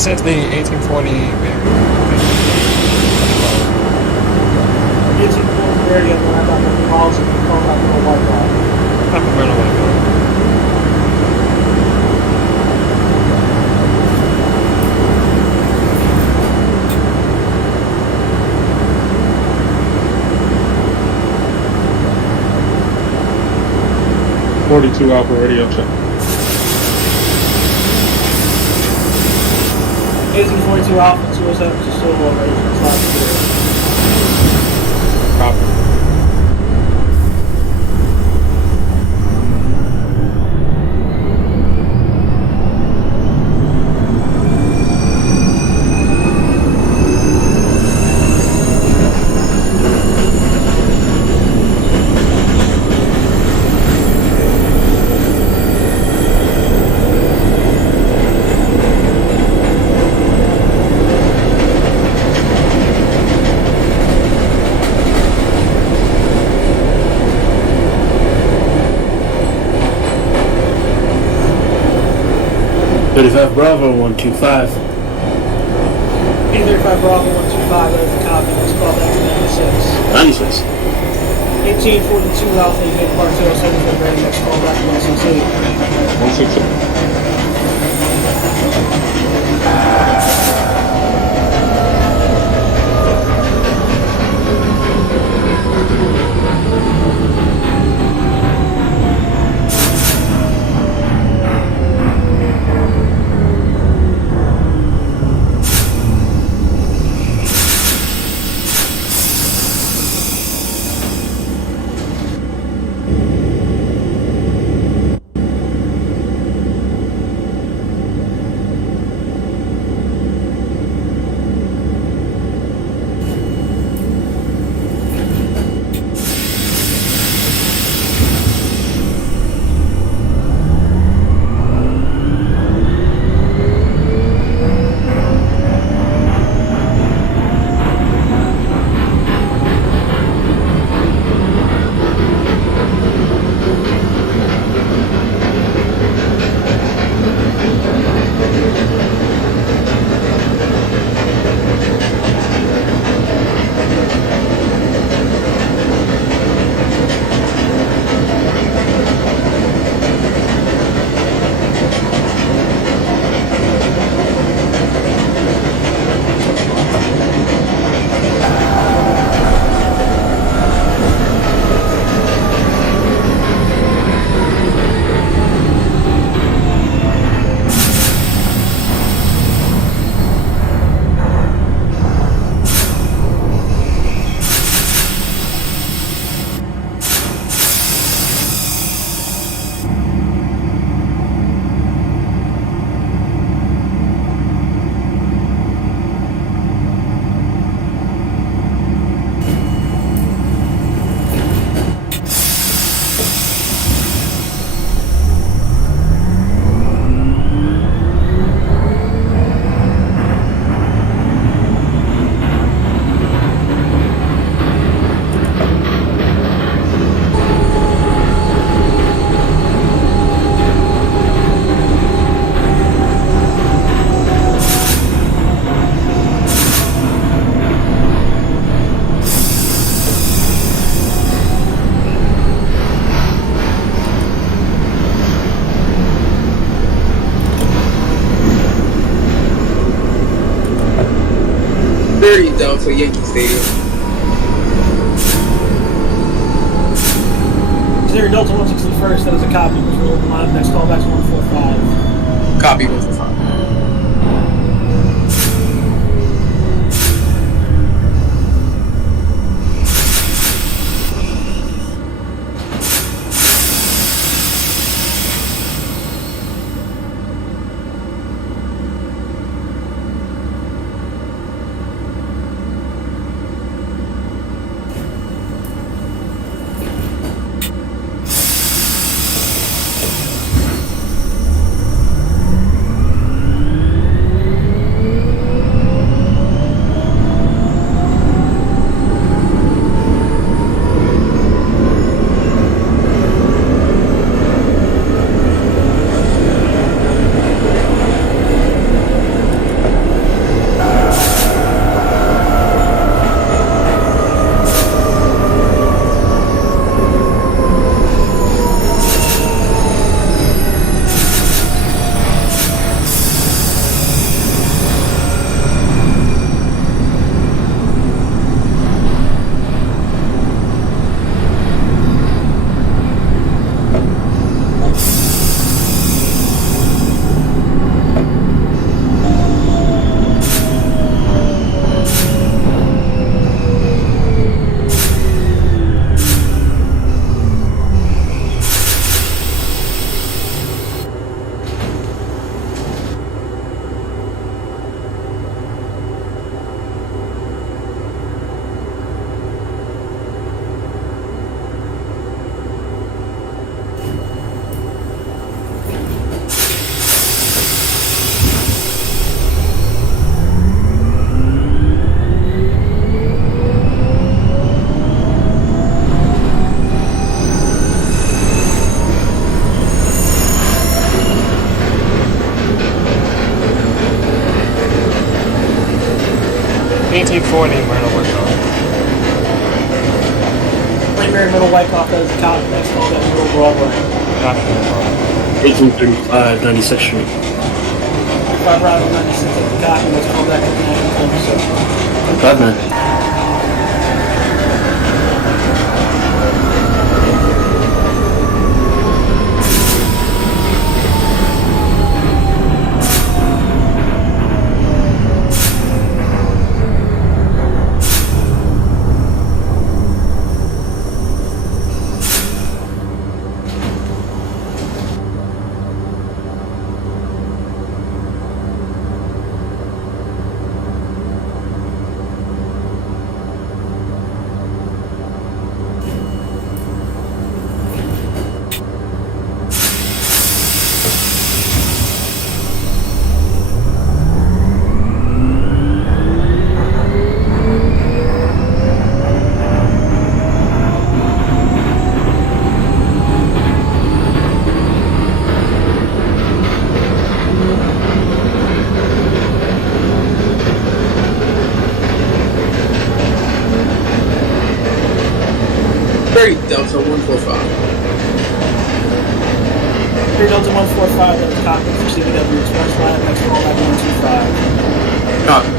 This is the 1840 variant. 1840 radio, when I got the calls and you called out little white guy. I'm going to let go. R42 Alpha radio check. 1842 Alpha 207 to Stillwell radio, /0. Copy. Bravo 125. 835 Bravo 125, that is the copy. Let's call back to 96. 96. 1842 Alpha, you made part 207 for the very next call back to 168. 168. Down to Yankee Stadium. Zero Delta 161st, that is a copy. My next call back to 145. Copy 145. 1840 Myrtle Wyckoff. 20 Mary Middle Wyckoff, that is a copy. Next call back Middle Broadway. Copy. 1835, 96th Street. 5 Route 96, that's a copy. Next call back to the National Columbus Circle. 5 man. Delta 145. 3 Delta 145, that is a copy for CBW Express Line. Next call back 125. Copy.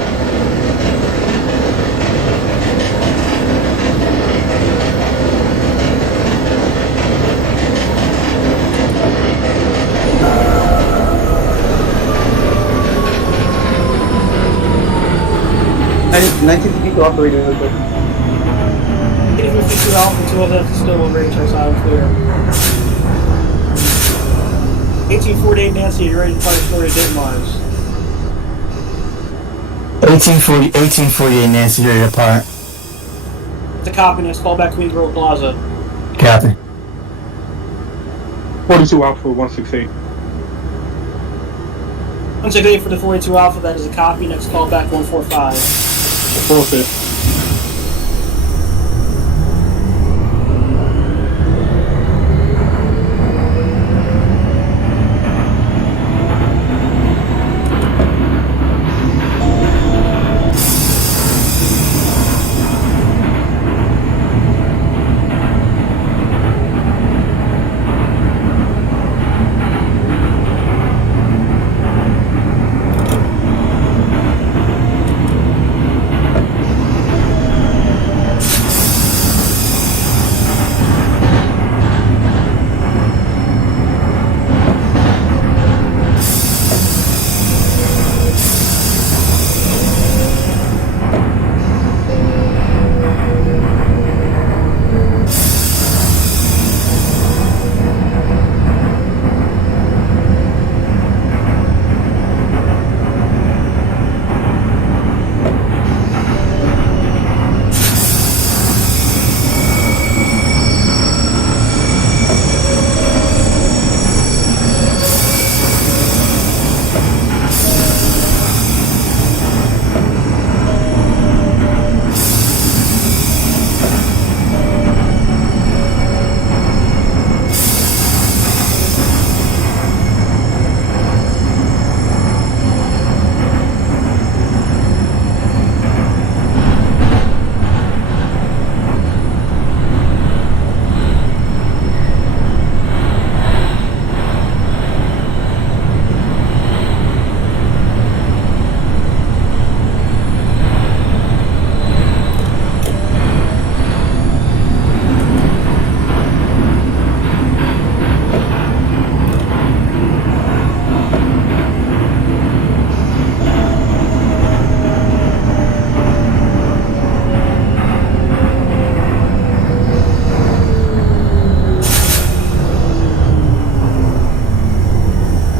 To operator real quick. 82 Alpha, 2 of them Stillwell, ready to turn silent clear. 1848 Nancy, you ready to fire story of dead mines? 1848 Nancy, ready to part. It's a copy. Next call back Queensboro Plaza. Copy. 42 Alpha 168. 168 for the 42 Alpha, that is a copy. Next call back 145. 4-5.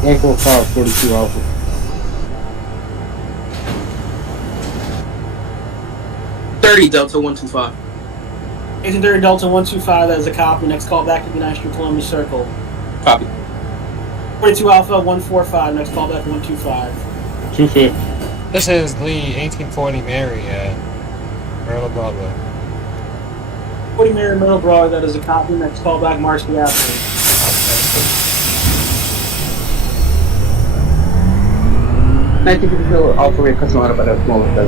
Echo 542 Alpha. Delta 125. 1830 Delta 125, that is a copy. Next call back to the National Columbus Circle. Copy. 42 Alpha 145, next call back 125. 2-5. This is Lee, 1840 Mary at Myrtle Broadway. 40 Mary Middle Broadway, that is a copy. Next call back Marcy Avenue. 1952 Alpha Ray customer para small hotel.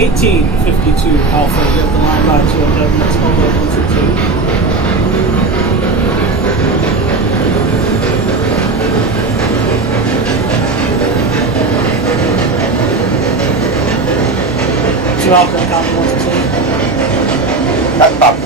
1852 Alpha, you have the line by 207, that's over 168. Two Alpha, copy 168. That's copy.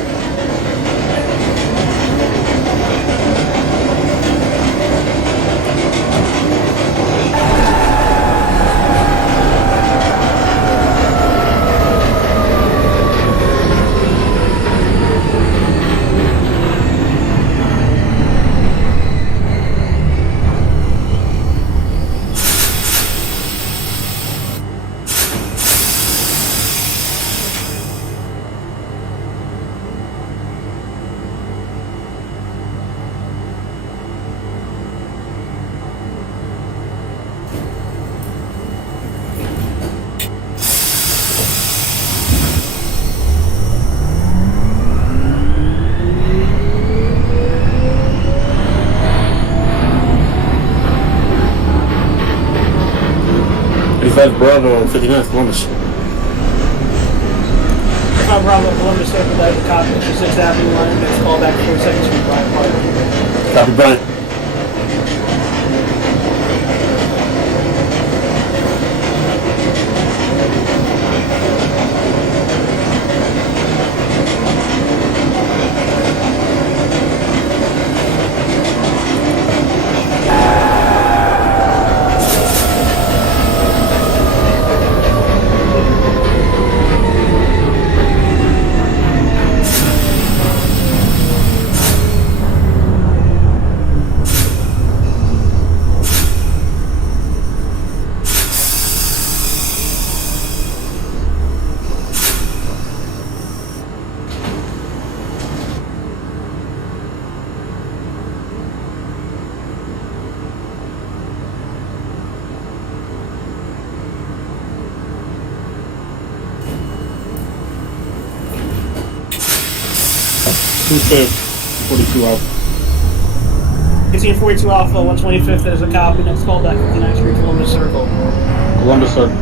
Bravo, 59th, Columbus. Bravo, Columbus, circle that the copy, 6th Avenue line, next call back 42nd Street, Bryant Park. Copy, Brian. Two fifth, 42 Alpha. 1842 Alpha, 125th is a copy, next call back 59th Street, Columbus Circle. Columbus Circle.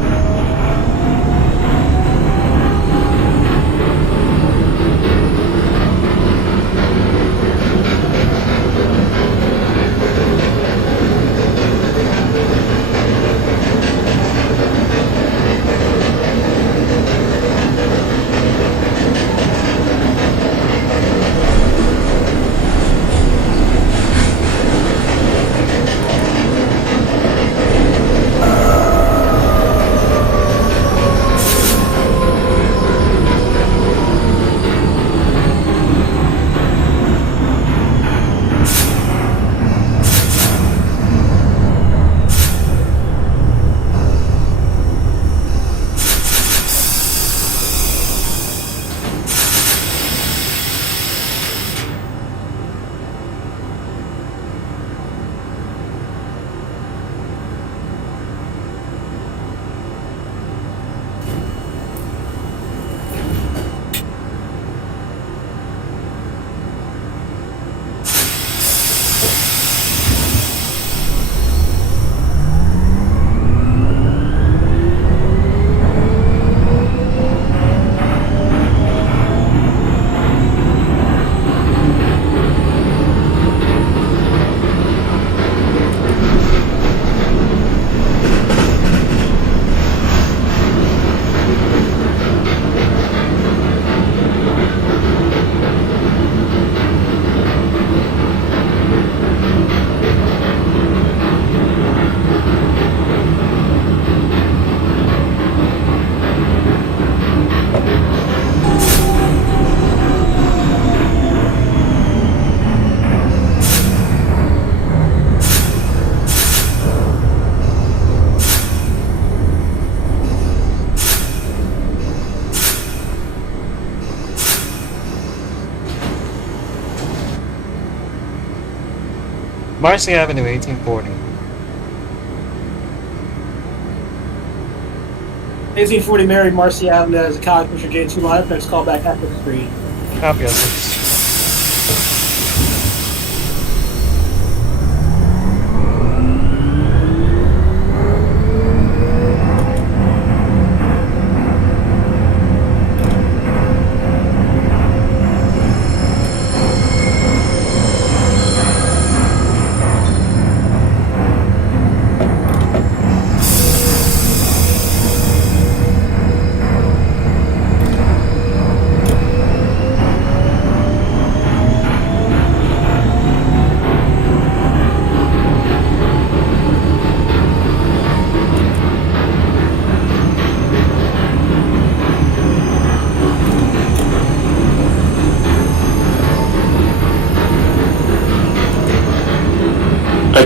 Marcy Avenue, 1840. 1840 Mary Marcy Avenue as a copy, Mr. J2 Live, next call back Epic Street. Copy, Essex.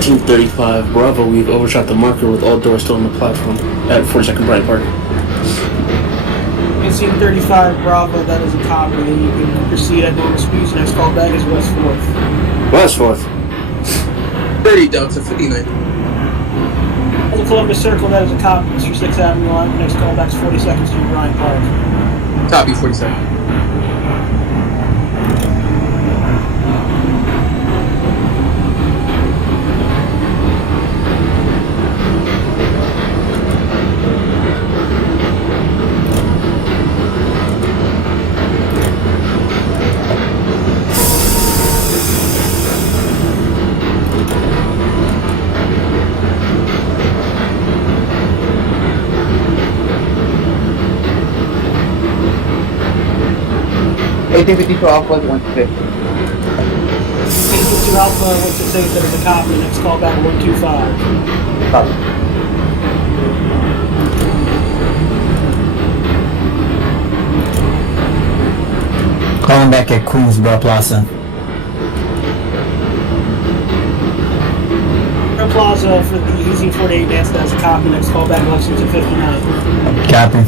1835 Bravo, we've overshot the marker with all doors still on the platform at 42nd Bryant Park. 1835 Bravo, that is a copy. Then you can proceed at normal speeds. Next call back is West 4th. West 4th. 30 Delta 59. The Columbus Circle, that is a copy. Mr. 6th Avenue line. Next call back is 42nd Street, Bryant Park. Copy 47. Alpha 150. 852 Alpha 168, that is a copy. Next call back 125. Copy. Calling back at Queensboro Plaza. Queensboro Plaza for the EZ48 dance, that is a copy. Next call back Lexington 59. Copy.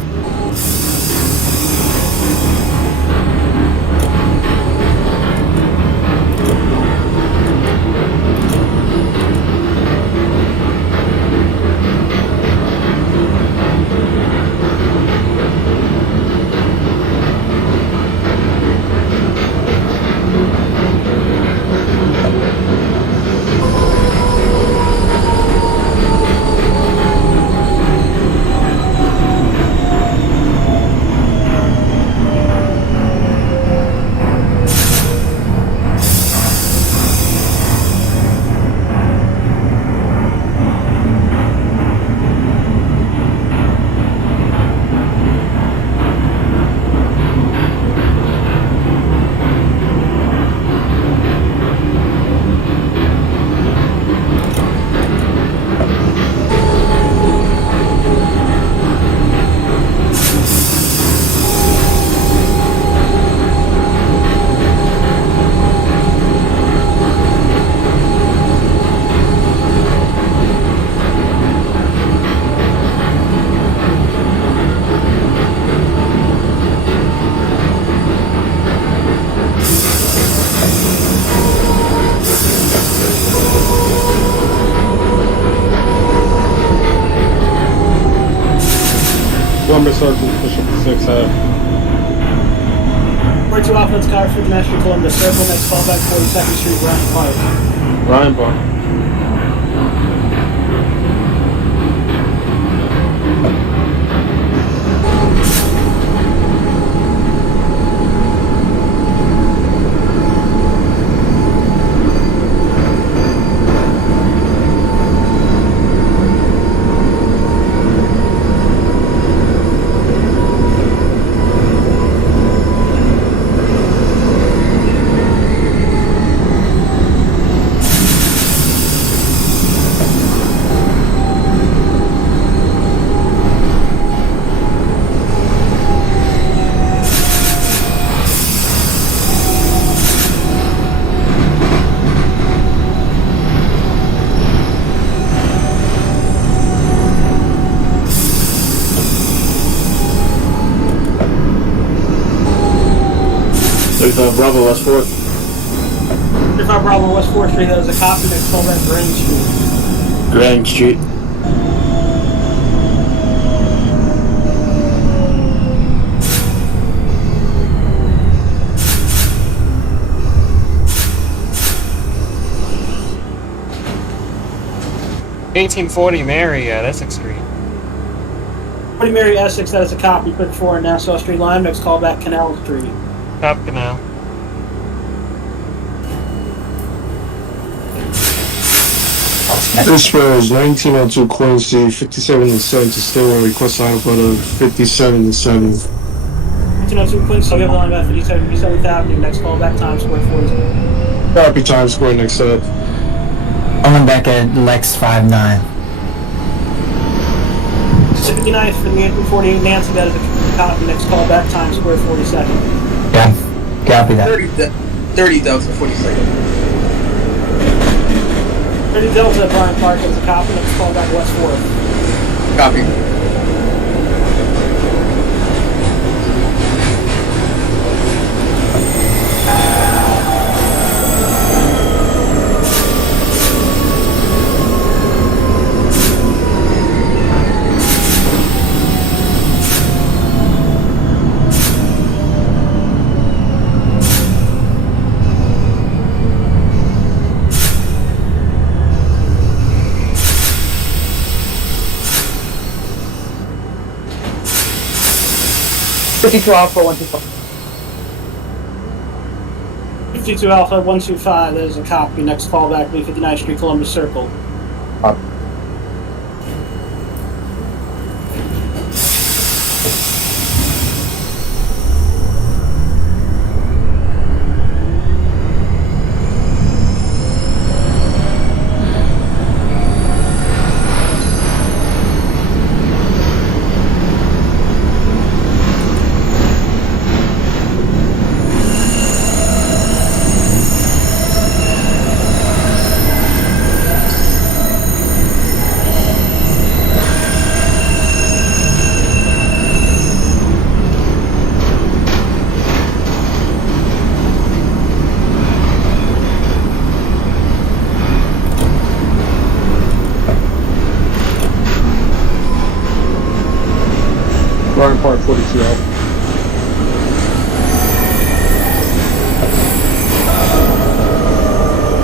Columbus Circle, push up to 6 half. 42 Alpha, car for the National Columbus Circle. Next call back 42nd Street, Bryant Park. Bryant Park. Bravo, West 4th. 35 Bravo, West 4th Street, that is a copy. Next call back Grand Street. Grand Street. Mary, Essex Street. 40 Mary Essex, that is a copy. Put 4 Nassau Street line. Next call back Canal Street. Top Canal. This was 1902 Quincy, 57 and 7 to Stillwell, request line for the 57 and 7. 1902 Quincy, we have the line back 57th Avenue. Next call back Times Square 40. Copy, Times Square next up. Calling back at Lex 59. 59th for the 1848 Nancy, that is a copy. Next call back Times Square 42nd. Yeah, copy that. 30 Delta 42nd. 30 Delta at Bryant Park as a copy. Next call back West 4th. Copy. Fifty-two Alpha 125. 52 Alpha 125, that is a copy. Next call back, be 59th Street, Columbus Circle. Bryant Park 42 Alpha.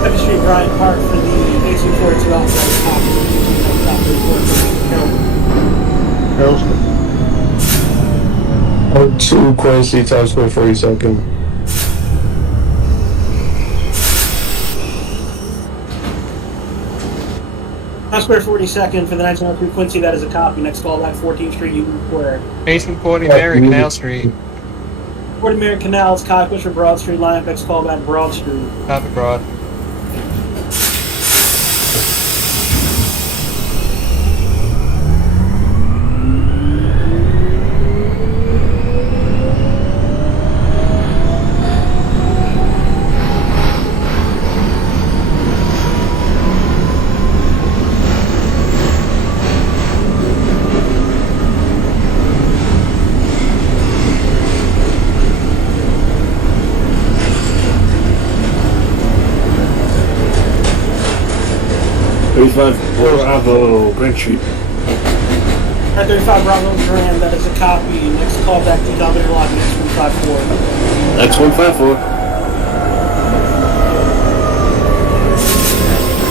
Second Street, Bryant Park for the 1842 Alpha as a copy. Harold. R2 Quincy Times Square 42nd. Times Square 42nd for the 1902 Quincy, that is a copy. Next call back 14th Street, Union Square. 1840 Mary Canal Street. 40 Merritt Canal is copy for Broad Street, line next call back Broad Street. Copy Broad. Bravo, Grant Street. At 35 Bravo Grand, that is a copy. Next call back to Dominic Lock, next 154. X154.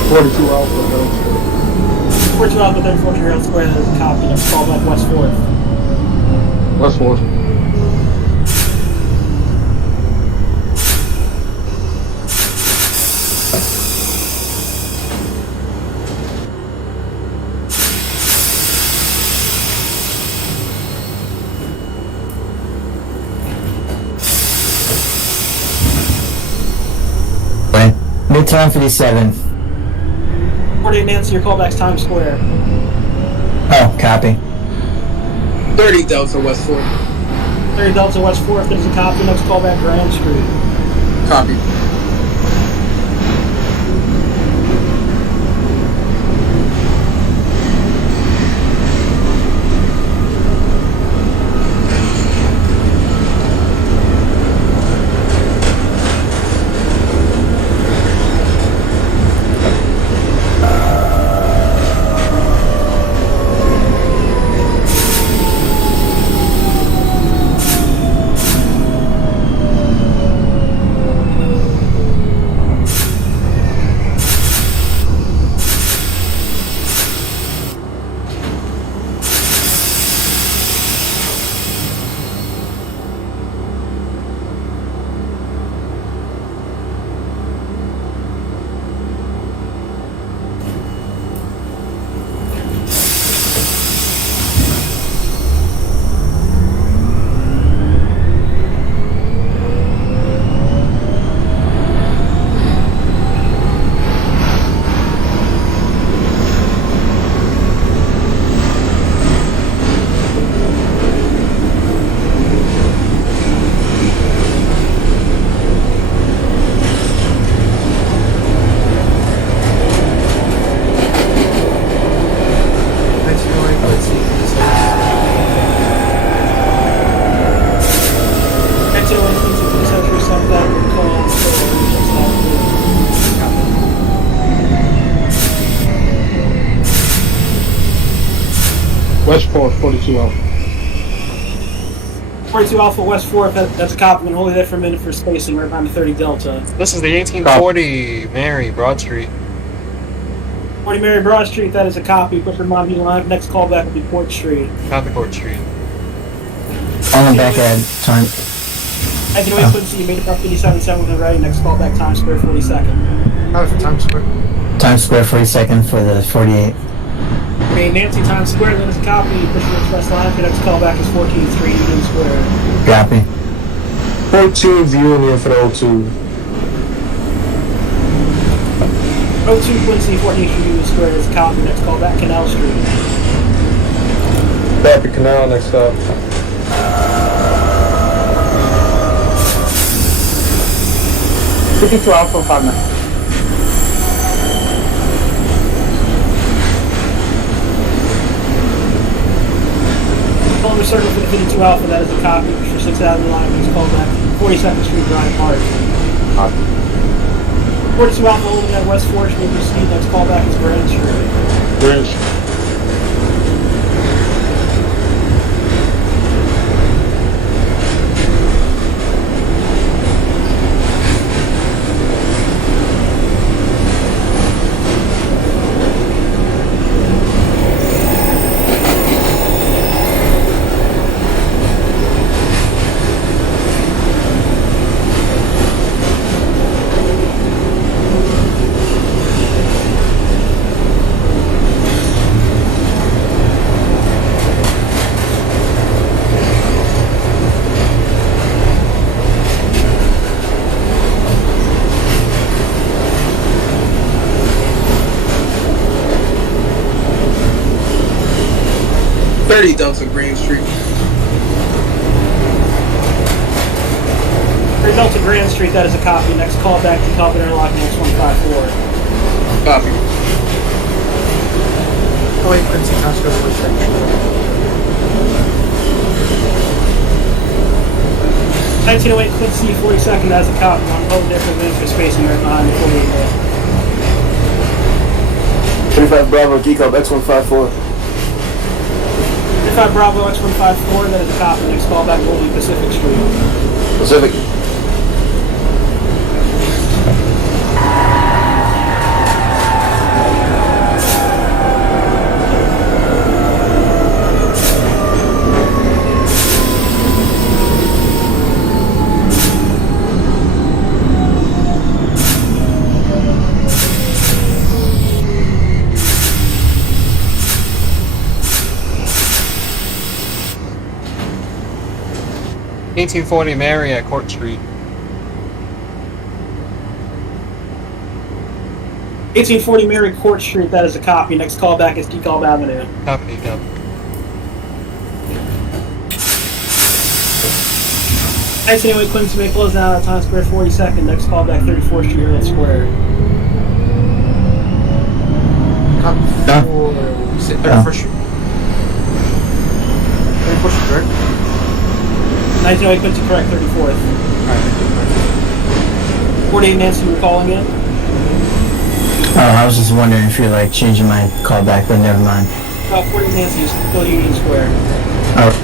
42 Alpha Harold. 42 Alpha, then 14 Harold Square, that is a copy. Next call back West 4th. West 4th. Midtown 57. 48 Nancy, your callback's Times Square. Oh, copy. 30 Delta West 4th. 30 Delta West 4th, there's a copy. Next call back Grand Street. Copy. West 4, 42 Alpha. 42 Alpha, West 4th, that's a copy. I'm going to hold you there for a minute for spacing, right behind the 30 Delta. This is the 1840 Mary, Broad Street. 40 Mary Broad Street, that is a copy. Put your mom line. Next callback will be Port Street. Copy Port Street. On the back end, time. I can wait, Quincy. You made it up 57.7 with the ready. Next callback, Times Square, 42nd. Times Square. Times Square 42nd for the 48. Okay, Nancy, Times Square, that is a copy. Push your express line. Your next callback is 14-3 Union Square. Copy. 14 Union for the 02. 02 Quincy, 14 Union Square, that's a copy. Next callback, Canal Street. Copy Canal, next stop. $52 Alpha, 5 minutes. Columbus Circle for the 52 Alpha, that is a copy. Push your 6 out of the line. Next callback, 42nd Street, Bryant Park. 42 Alpha holding at West 4th Street, proceed. Next callback is Grand Street. Bridge. Delta Green Street. Delta Grand Street, that is a copy. Next callback to Calvin Interlock, next 154. Copy. Oh, wait, Quincy, Times Square, 42nd. 1908 Quincy, 42nd, that is a copy. I'm holding there for a minute for spacing right behind the 48 there. 35 Bravo, Geek Up, X154. 35 Bravo, X154, that is a copy. Next callback will be Pacific Street. Pacific. $1840 Mary at Court Street. 1840 Mary Court Street, that is a copy. Next callback is DeKalb Avenue. Copy, copy. 1908 Quincy may close down at Times Square, 42nd. Next callback, 34th Street, Red Square. Copy. Done. 34th Street. 34th Street, right? 1908 Quincy, correct, 34th. Alright. 48 Nancy, you were calling in? I was just wondering if you're like changing my callback, but never mind. 48 Nancy is still Union Square. Alright.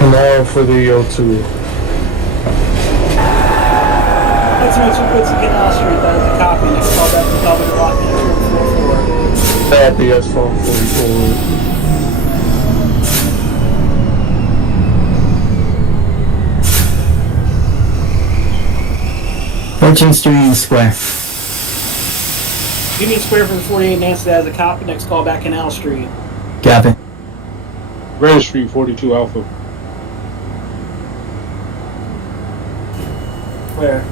Canal for the 02. 1902 Quincy, Canal Street, that is a copy. Next callback to Calvin Rock, next 144. Copy, S4, 44. 14th Street Union Square. Union Square for the 48 Nancy, that is a copy. Next callback, Canal Street. Copy. Grand Street, 42 Alpha. Where?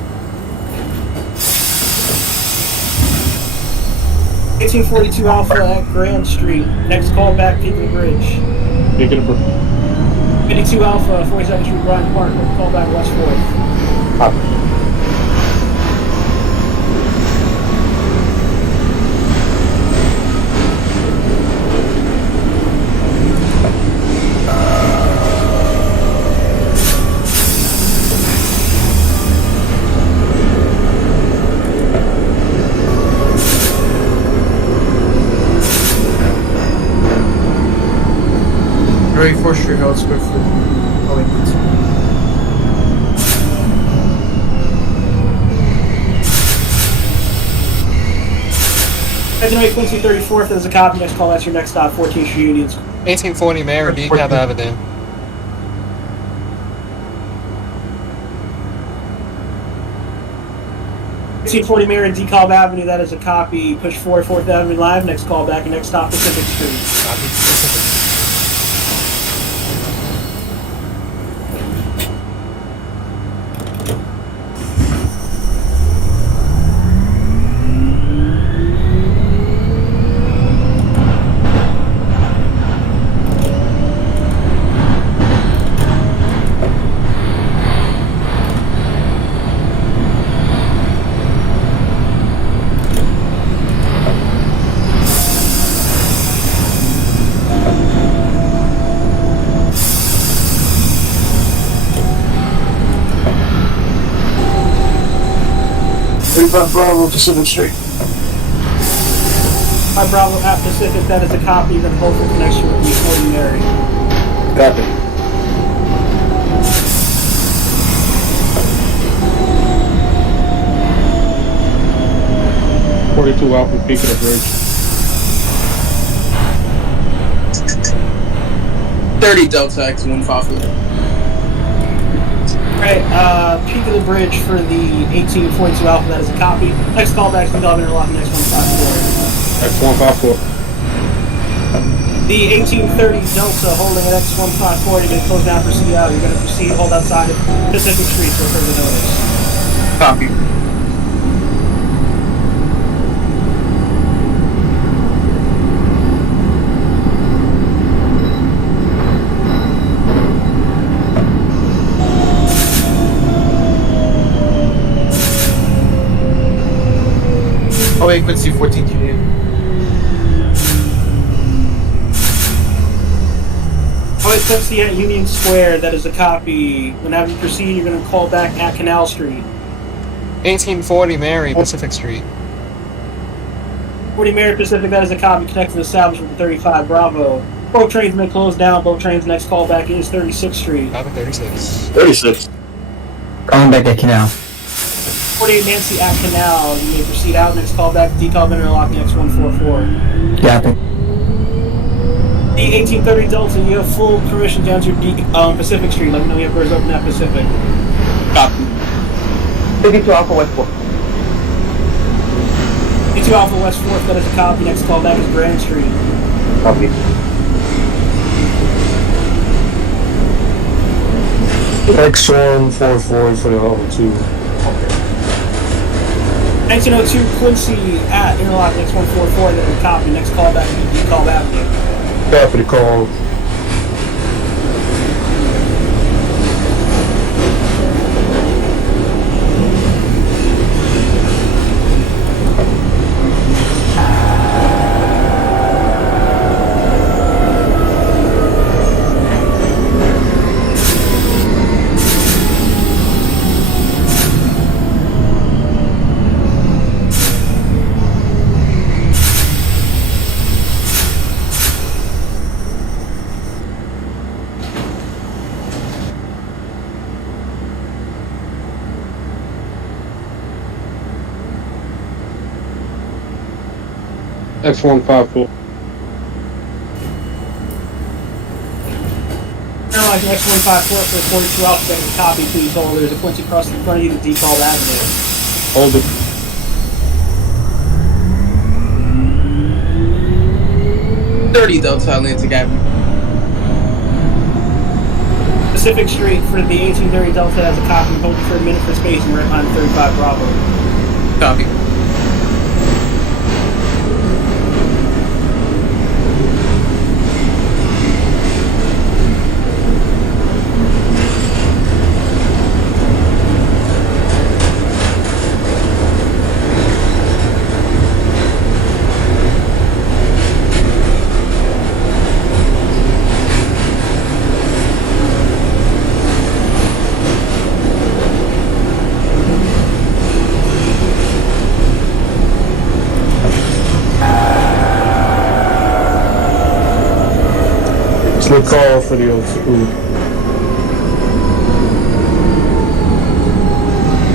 1842 Alpha at Grand Street. Next callback, Pekin Bridge. Making a 52 Alpha, 47th Street, Bryant Park. Callback, West 4th. Copy. 1908 Entry held square foot. Oh, wait, what's January Quincy 34th is a copy. Next call, that's your next stop, 14th Street Unions. 1840 Mary, Decab Avenue. $18.40 Mary, DeKalb Avenue, that is a copy. Push 4, 4th Avenue Live. Next call back, and next stop, Pacific Street. Copy Pacific. Bravo, Pacific Street. My Bravo at Pacific, that is a copy. Then hold for connection with E40 Mary. Copy. .42 out from peak of the bridge. 30 Delta X 154. Alright, peak of the bridge for the 1842 Alpha, that is a copy. Next call back to the Governor Lock, next 154. X154. The 1830 Delta holding at X154, you're going to close down, proceed out. You're going to proceed, hold outside of Pacific Street for further notice. Copy. Oh, wait, Quincy 14th Union. Alright, Quincy at Union Square, that is a copy. Whenever you proceed, you're going to call back at Canal Street. 1840 Mary, Pacific Street. 40 Mary Pacific, that is a copy. Connecting establishment 35 Bravo. Both trains may close down. Both trains' next call back is 36th Street. Copy 36. 36. Calling back at Canal. 48 Nancy at Canal. You may proceed out. Next call back, DeKalb Interlocking X144. Copy. The 1830 Delta, you have full permission down to Pacific Street. Let me know you have doors open at Pacific. Copy. 52 Alpha West 4. 52 Alpha West 4th, that is a copy. Next call back is Grand Street. Copy. X144 for the R42. 1902 Quincy at Interlock X144, that is a copy. Next call back is DeKalb Avenue. Copy the call. X154. Interlock X154 for the 42 Alpha, that is a copy. Please hold. There's a Quincy crossing in front of you to DeKalb Avenue. Hold it. .30 Delta Atlantic Avenue. Pacific Street for the 1830 Delta has a copy. Hold for a minute for space and right behind 35 Bravo. Copy. for the O2.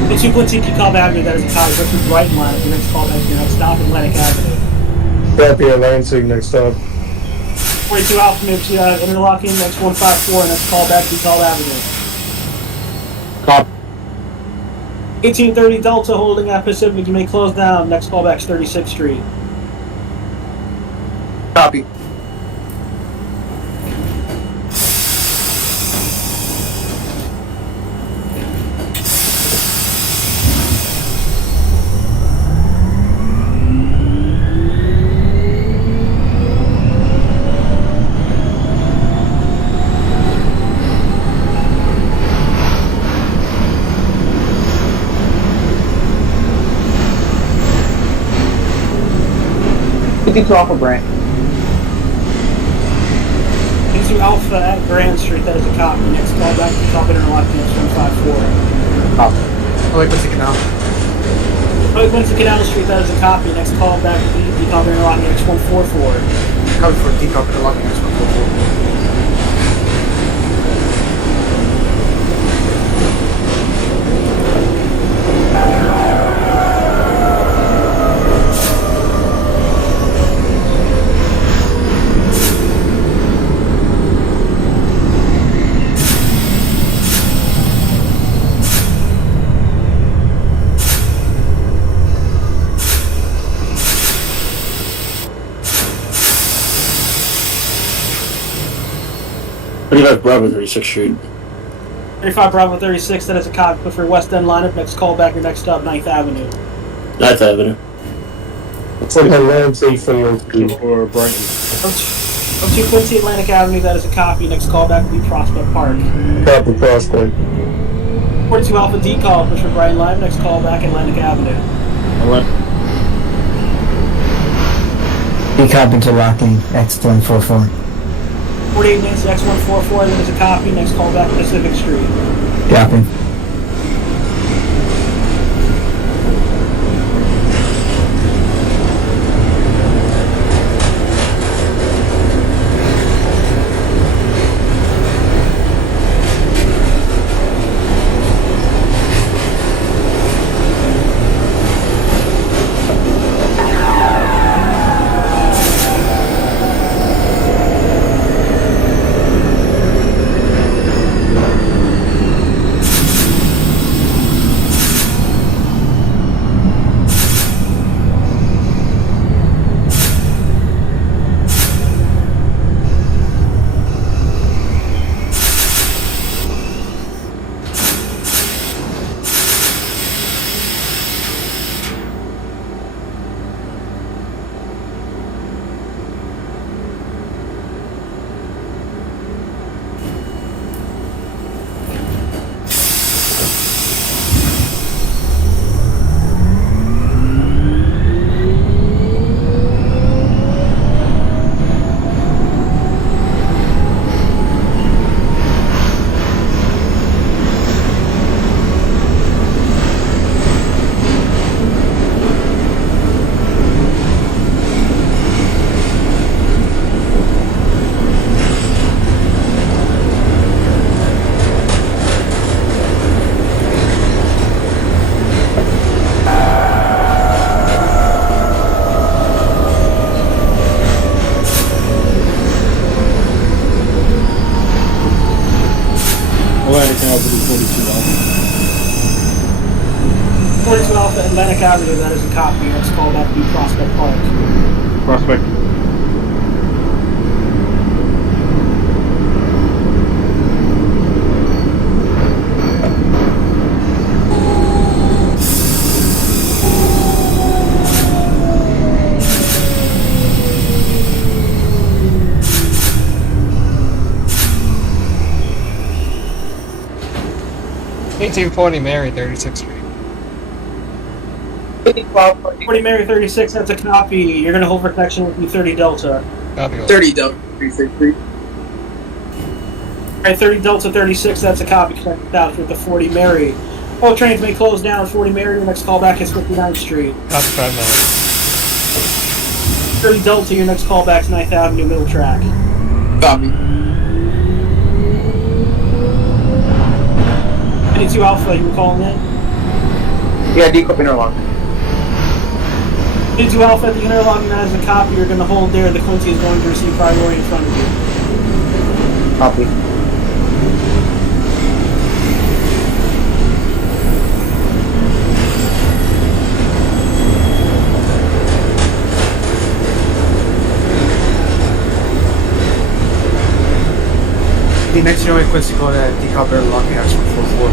The 2.2 DeKalb Avenue, that is a copy. Richard right line of your next callback to your next stop, Atlantic Avenue. Copy Atlantic, next stop. 42 Alpha, interlocking, next 154, and next callback to DeKalb Avenue. Copy. 1830 Delta, holding at Pacific, you may close down. Next callback's 36th Street. Copy. To Alpha Brand. Into Alpha at Grand Street, that is a copy. Next callback to DeKalb interlocking, next 154. Oh, wait, Quincy Canal. Quincy Canal Street, that is a copy. Next callback to DeKalb interlocking, next 144. Copy for DeKalb interlocking next 144. Bravo 36th Street. 35 Bravo 36, that is a copy for West End lineup. Next callback, your next stop, 9th Avenue. 9th Avenue. Atlantic for the O2 or Brighton. Up to Quincy Atlantic Avenue, that is a copy. Next callback will be Prospect Park. Copy Prospect. 42 Alpha DeKalb, push for Brighton Live. Next callback, Atlantic Avenue. DeKalb interlocking, X144. 48 Nancy X144, that is a copy. Next callback, Pacific Street. Copy. Atlantic Avenue, 42 Alpha. 42 Alpha Atlantic Avenue, that is a copy. Next callback will be Prospect Park. Prospect. $18.40 Mary, 36th Street. 40 Mary 36, that's a copy. You're going to hold protection with me 30 Delta. Copy. 30 Delta 36th Street. Alright, 30 Delta 36, that's a copy. Connected out with the 40 Mary. All trains may close down at 40 Mary. Your next callback is 59th Street. Copy 5 Mary. 30 Delta, your next callback's 9th Avenue, middle track. Copy. 22 Alpha, you were calling in? Yeah, decrypt interlock. 22 Alpha at the interlocking, that is a copy. You're going to hold there. The Quincy is going to receive priority in front of you. Copy. The next unit Quincy call that decop interlocking X144.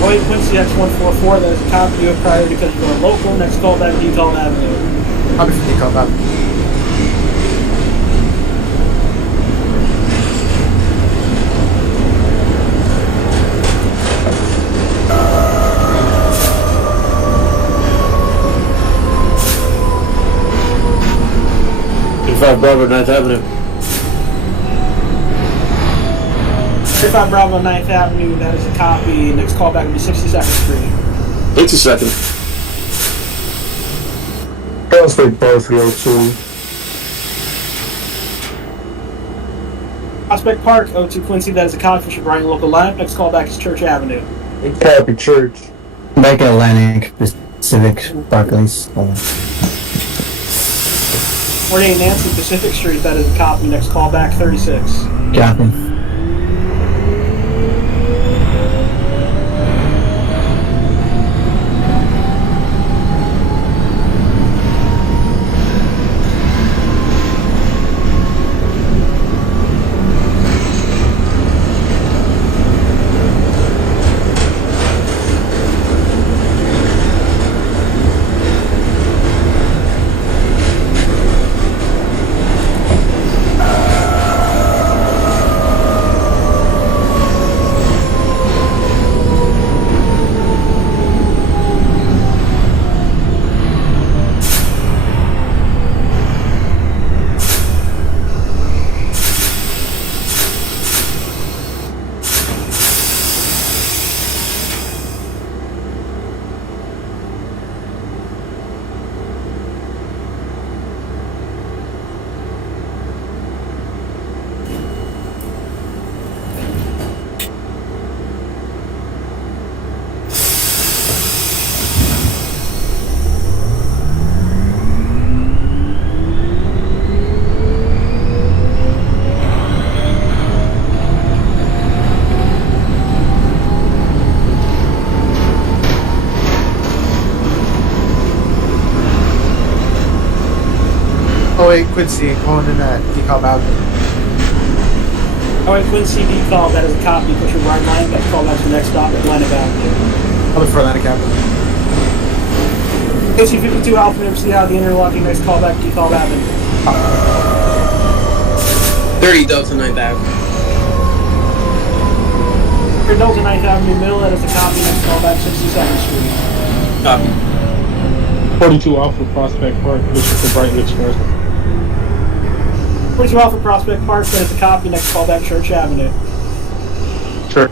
Oh, wait, Quincy X144, that is a copy. You have priority because you're going local. Next call back, Decall Avenue. Copy for decop Avenue. Five Bravo, 9th Avenue. 35 Bravo 9th Avenue, that is a copy. Next call back will be 62nd Street. 82nd. Prospect Park 302. Prospect Park, 02 Quincy, that is a copy for Brian local line. Next call back is Church Avenue. Copy Church. Back at Atlantic, Pacific, Barclays. 48 Nancy Pacific Street, that is a copy. Next call back 36. Copy. Oh wait, Quincy calling in at decop Avenue. Alright, Quincy Decall, that is a copy. Push your right line. Next call back to the next stop, Atlantic Avenue. Copy for Atlantic Avenue. Quincy 52 Alpha, never see out the interlocking. Next call back, Decall Avenue. 30 Delta 9th Avenue. For Delta 9th Avenue Middle, that is a copy. Next call back 62nd Street. Copy. 42 Alpha Prospect Park, looking for Brighton Express. 42 Alpha Prospect Park, that is a copy. Next call back Church Avenue. Church.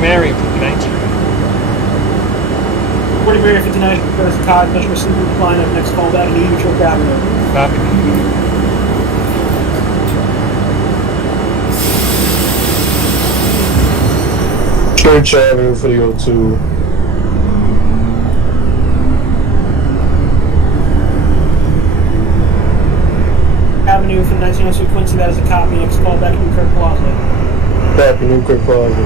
Mary, 59th Street. 40 Mary 59, that is a copy. Push your single line up. Next call back to Church Avenue. Copy. Church Avenue for the 02. Avenue for 1902 Quincy, that is a copy. Next call back to Newkirk Plaza. Copy Newkirk Plaza.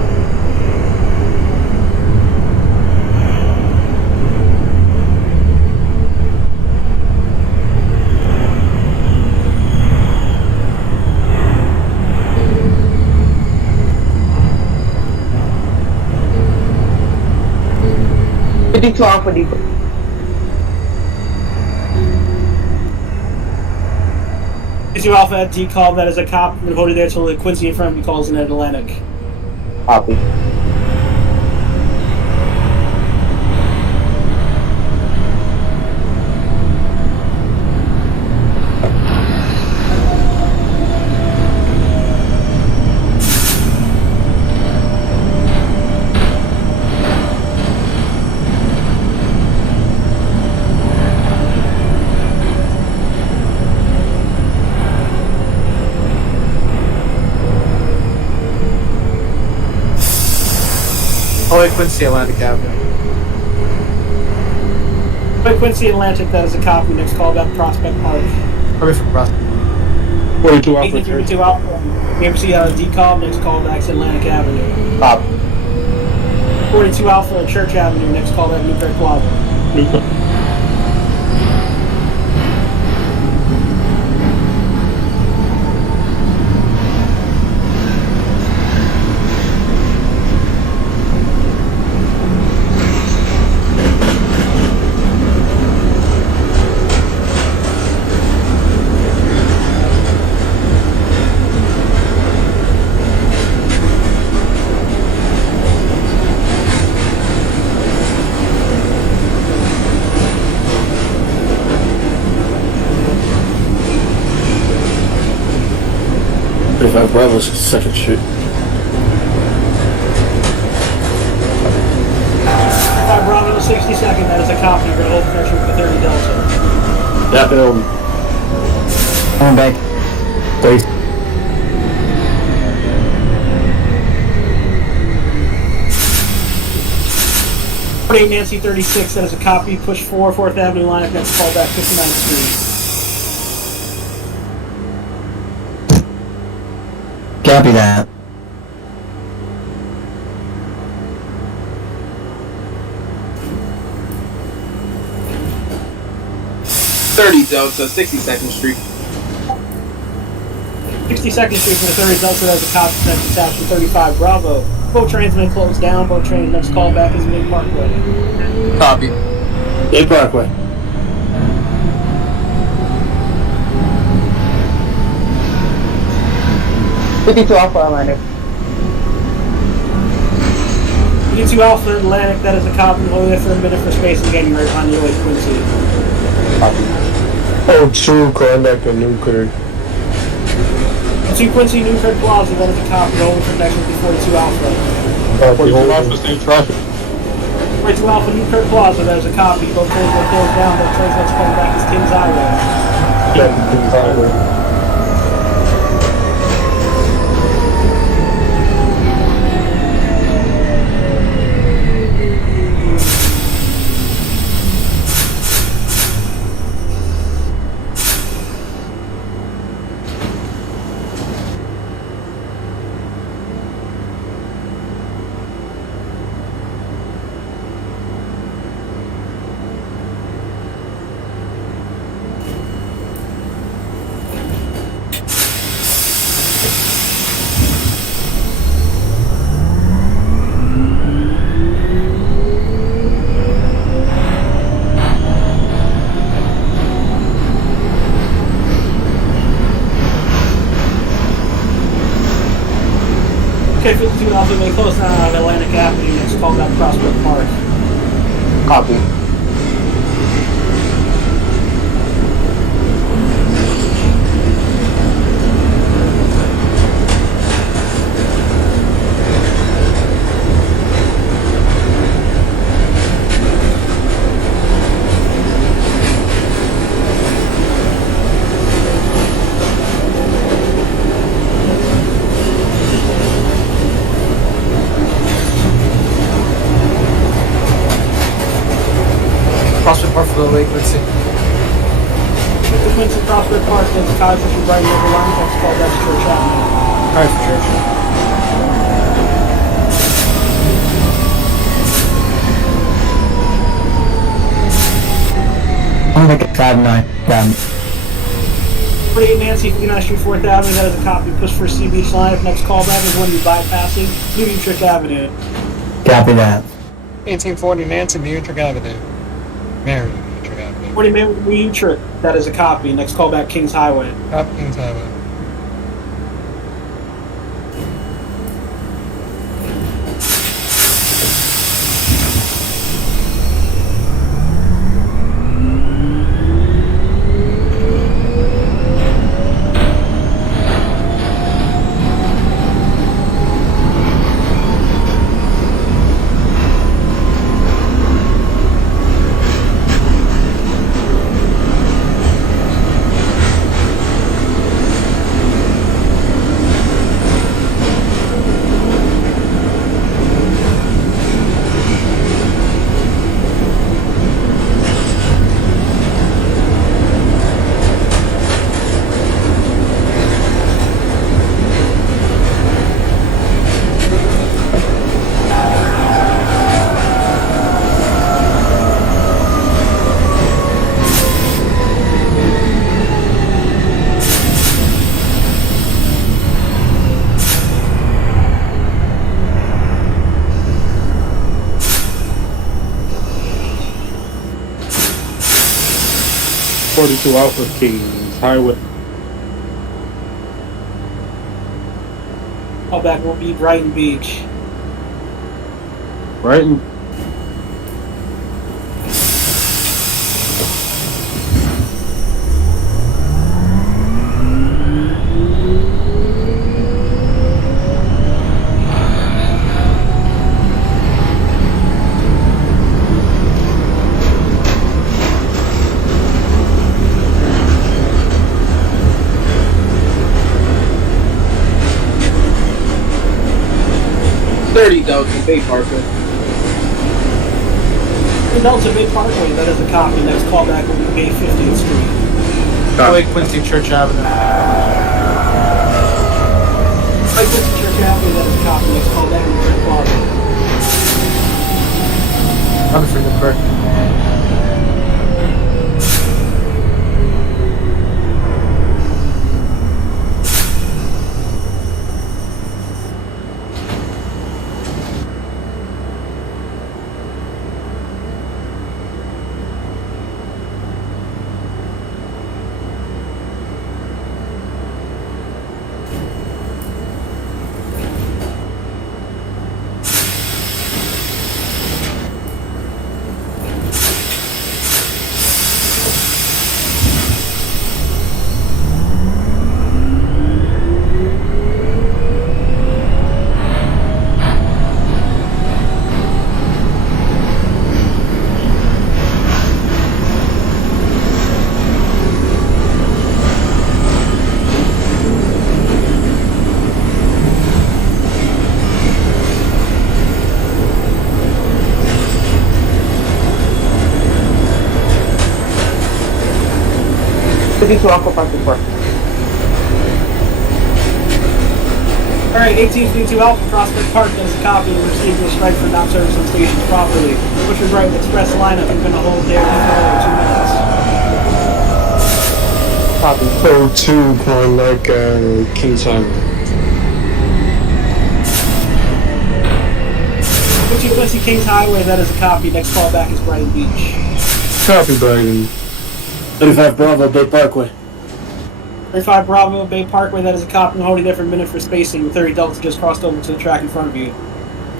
$52 Alpha decrypt. Quincy Alpha at Decall, that is a copy. We're holding there till the Quincy in front of you calls in at Atlantic. Copy. Oh, Quincy, Atlantic Avenue. By Quincy Atlantic, that is a copy. Next call back, Prospect Park. Probably from Cross. 42 Alpha. 1832 Alpha. AMC decal, next call back is Atlantic Avenue. Copy. 42 Alpha, Church Avenue, next call back, Newkirk Plaza. Bravo's second street. 5 Bravo, 62nd, that is a copy. You're going to hold pressure with the 30 Delta. Yep, it over. Coming back. 30. 48 Nancy 36, that is a copy. Push 4, 4th Avenue line up next call back 59th Street. Copy that. Delta, 62nd Street. 62nd Street for the 30 Delta, that is a copy. Next attachment 35 Bravo. Both trains been closed down. Both trains next call back is Mid Parkway. Copy. Mid Parkway. $52 Alpha Atlantic. 52 Alpha Atlantic, that is a copy. Hold there for a minute for space and getting right behind you with Quincy. Oh, true, calling back to Newkirk. 2 Quincy Newkirk Plaza, that is a copy. Hold for connection with 42 Alpha. 42 Alpha, stay traffic. 42 Alpha Newkirk Plaza, that is a copy. Both trains are closed down. Both trains next call back is Kings Highway. Yeah, Kings Highway. Okay, 52 Alpha, may close now on Atlantic Avenue. Next call back Prospect Park. Copy. Prospect Park for the Lake, Quincy. The Quincy Prospect Park, that's a copy. Push your right over line. Next call back to Church Avenue. Alright, for Church. I'm like a 5-9. Got 48 Nancy 59th Street, 4th Avenue, that is a copy. Push for C Beach line up. Next call back is when you bypassing New Utrecht Avenue. Copy that. 1840 Nancy, New Utrecht Avenue. Mary, New Utrecht Avenue. 40 New Utrecht, that is a copy. Next call back Kings Highway. Up Kings Highway. 42 Alpha Kings Highway. Callback will be Brighton Beach. Brighton. Delta Bay Parkway. The Delta Bay Parkway, that is a copy. Next callback will be Bay 50th Street. Oh, Quincy Church Avenue. Right, Quincy Church Avenue, that is a copy. Next callback will be Brick Plaza. I'm for the Burke. To Alpha Parking Park. Alright, 1852 Alpha Prospect Park, that is a copy. We received a strike for not servicing stations properly. Butcher Brighton Express lineup, you're gonna hold there for 2 minutes. Copy. 02 Klondike Kings Highway. Quincy Kings Highway, that is a copy. Next callback is Brighton Beach. Copy, Brighton. 35 Bravo Bay Parkway. 35 Bravo Bay Parkway, that is a copy. Holding there for a minute for spacing. 30 Delta just crossed over to the track in front of you.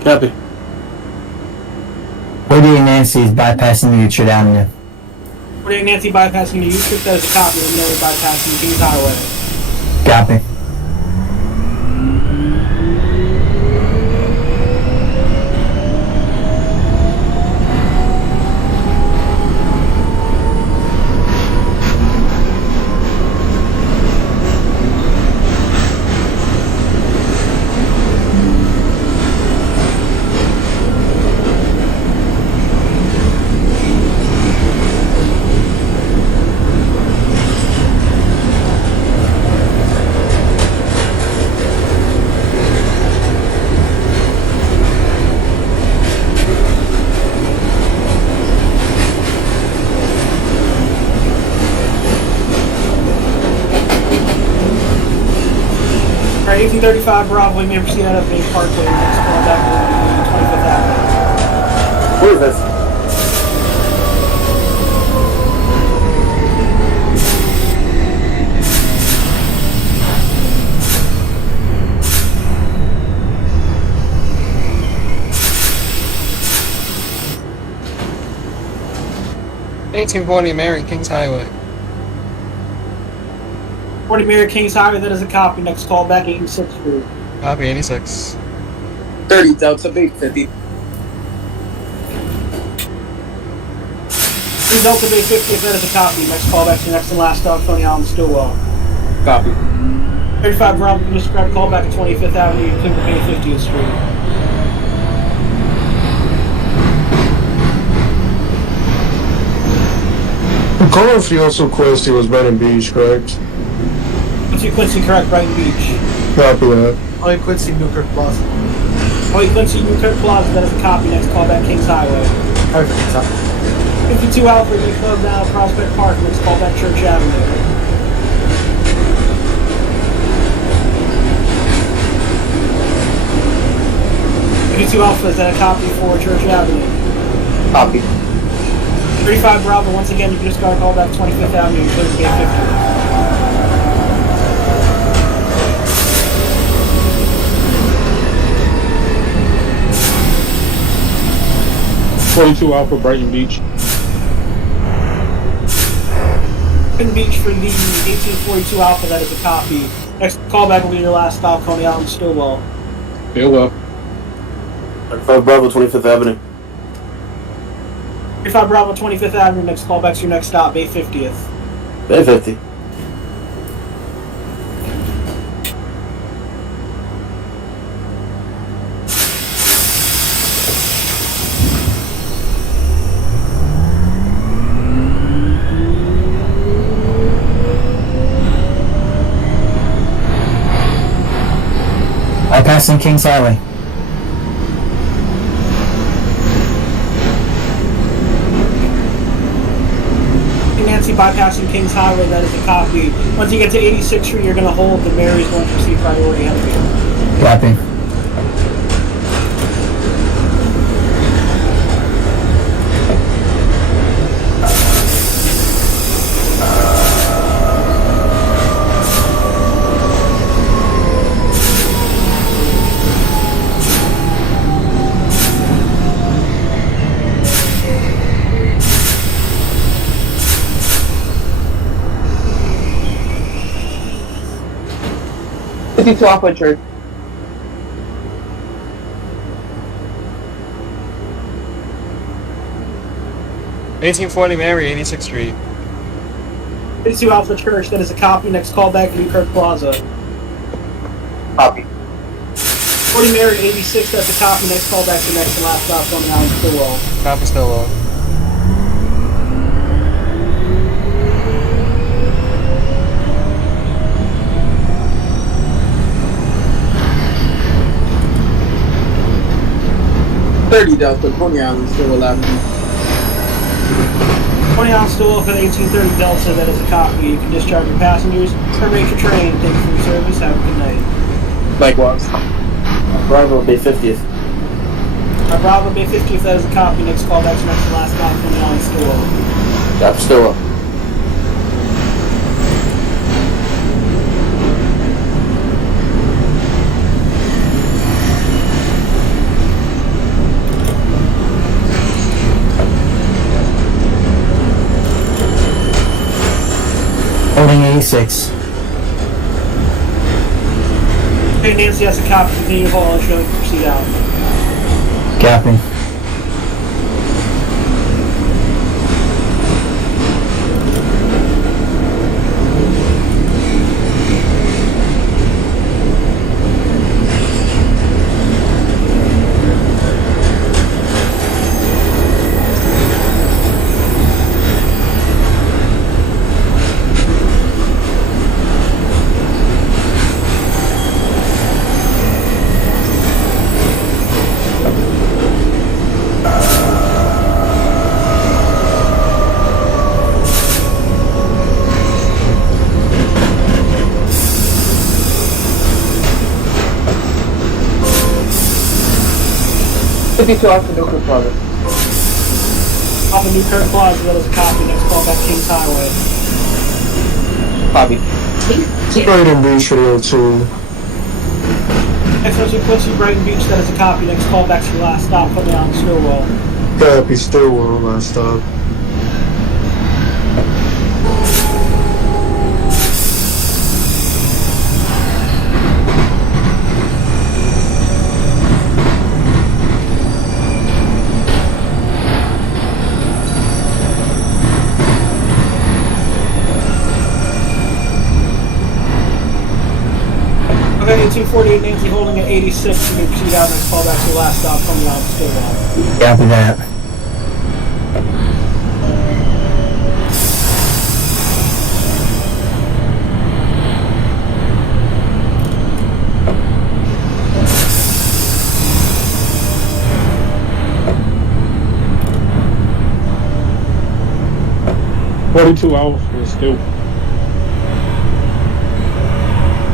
Copy. 48 Nancy is bypassing the Utrecht Avenue. 48 Nancy bypassing the U-Trip, that is a copy. Let me know we're bypassing Kings Highway. Copy. Alright, 1835 Bravo, you may proceed out of Bay Parkway. Next callback will be 25th Avenue. Who is this? Mary Kings Highway. 40 Mary Kings Highway, that is a copy. Next callback, 86th Street. Copy 86. 30 Delta Bay 50. 3 Delta Bay 50th, that is a copy. Next callback to next and last stop, Tony Allen Stillwell. Copy. 35 Bravo, you just grab a callback at 25th Avenue, you clear the Bay 50th Street. The caller for you also Quincy was Brighton Beach, correct? Quincy, correct, Brighton Beach. Copy that. Oh, Quincy Newkirk Plaza. Quincy Newkirk Plaza, that is a copy. Next callback, Kings Highway. Everything's up. 52 Alpha, you close down Prospect Park. Next callback, Church Avenue. Alpha, is that a copy for Church Avenue? Copy. 35 Bravo, once again, you just got a call back 25th Avenue, you cleared gate 50. 42 Alpha, Brighton Beach. Brighton Beach for the 1842 Alpha, that is a copy. Next callback will be your last stop, Coney Island, Stillwell. Stillwell. 5 Bravo, 25th Avenue. 35 Bravo, 25th Avenue, next callback's your next stop, Bay 50th. Bay 50. Bypassing Kings Highway. Nancy bypassing Kings Highway, that is a copy. Once you get to 86th Street, you're going to hold, the Mary's going to receive priority ahead of you. Copy. To Alpha Church. Mary, 86th Street. 52 Alpha Church, that is a copy. Next callback, Newkirk Plaza. Copy. 40 Mary, 86, that's a copy. Next callback, your next and last stop, Coney Island, Stillwell. Copy Stillwell. Delta, Coney Island, Stillwell Avenue. Coney Island, Stillwell for the 1830 Delta, that is a copy. You can discharge your passengers, terminate your train, thank you for your service, have a good night. Likewise. Bravo, Bay 50th. Bravo, Bay 50th, that is a copy. Next callback's next and last stop, Coney Island, Stillwell. Copy, Stillwell. Holding 86. Okay, Nancy, that's a copy. Continue to hold, I'll show you proceed out. Copy. To Alpha Newkirk Plaza. Off of Newkirk Plaza, that is a copy. Next callback, Kings Highway. Copy. Brighton Beach for the 02. Next one's Quincy, Brighton Beach, that is a copy. Next callback's your last stop, Coney Island, Stillwell. Copy, Stillwell, last stop. Okay, 1848 Nancy holding at 86. You can proceed out. Next callback's your last stop, Coney Island, Stillwell. Copy that. $42 Alpha, still.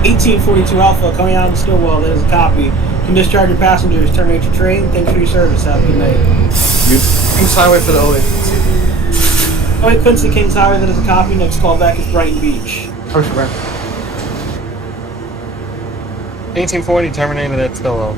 1842 Alpha, Coney Island, Stillwell, that is a copy. You can discharge your passengers, terminate your train. Thanks for your service. Have a good night. Kings Highway for the 08. 08 Quincy Kings Highway, that is a copy. Next call back is Brighton Beach. Push it, man. 1840 terminated at Stillwell.